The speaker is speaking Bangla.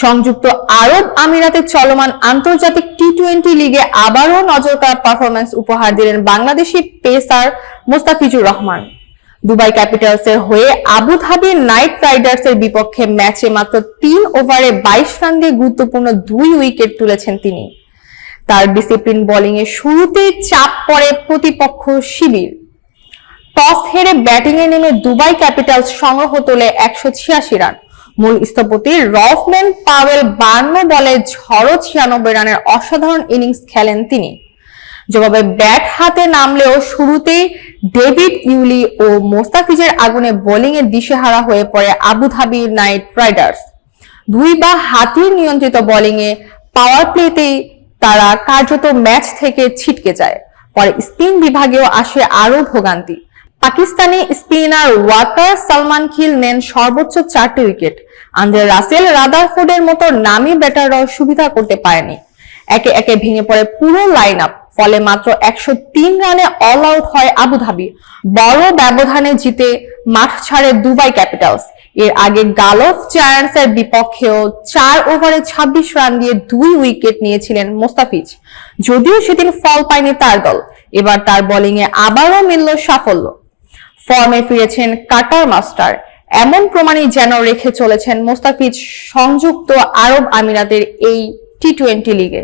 সংযুক্ত আরব আমিরাতে চলমান আন্তর্জাতিক টি-20 লিগে আবারও নজরকাড়া পারফরম্যান্স উপহার দিলেন বাংলাদেশি পেসার মোস্তাফিজুর রহমান। দুবাই ক্যাপিটালসের হয়ে আবুধাবি নাইট রাইডার্সের বিপক্ষে ম্যাচে মাত্র 3 ওভারে 22 রান দিয়ে গুরুত্বপূর্ণ 2 উইকেট তুলেছেন তিনি। তার ডিসিপ্লিন বোলিংয়ে শুরুতেই চাপ পড়ে প্রতিপক্ষ শিবির। টস হেরে ব্যাটিংয়ে নেমে দুবাই ক্যাপিটালস সংগ্রহ তোলে 186 রান। মূল স্থপতি রফম্যান পাওয়েল 52 বলে ঝড়ো 96 রানের অসাধারণ ইনিংস খেলেন তিনি। জবাবে ব্যাট হাতে নামলেও শুরুতেই ডেভিড ইউলি ও মোস্তাফিজের আগুনে বোলিংয়ে দিশেহারা হয়ে পড়ে আবুধাবি নাইট রাইডার্স। দুই বা হাতির নিয়ন্ত্রিত বোলিংয়ে পাওয়ার প্লেতেই তারা কার্যত ম্যাচ থেকে ছিটকে যায়। পরে স্পিন বিভাগেও আসে আরো ভোগান্তি। পাকিস্তানি স্পিনার ওয়াকার সালমান খিল নেন সর্বোচ্চ 4টি উইকেট। আন্দ্রে রাসেল, রাদারফোর্ডের মতো নামী ব্যাটাররাও সুবিধা করতে পারেনি। একে একে ভেঙে পড়ে পুরো লাইন আপ। ফলে মাত্র 103 রানে অল আউট হয় আবুধাবি। বড় ব্যবধানে জিতে মাঠ ছাড়ে দুবাই ক্যাপিটালস। এর আগে গালফ জায়ান্টসের বিপক্ষেও 4 ওভারে 26 রান দিয়ে 2 উইকেট নিয়েছিলেন মোস্তাফিজ। যদিও সেদিন ফল পায়নি তার দল, এবার তার বোলিংয়ে আবারও মিলল সাফল্য। ফর্মে ফিরেছেন কাটার মাস্টার, এমন প্রমাণই যেন রেখে চলেছেন মোস্তাফিজ সংযুক্ত আরব আমিরাতের এই টি-20 লিগে।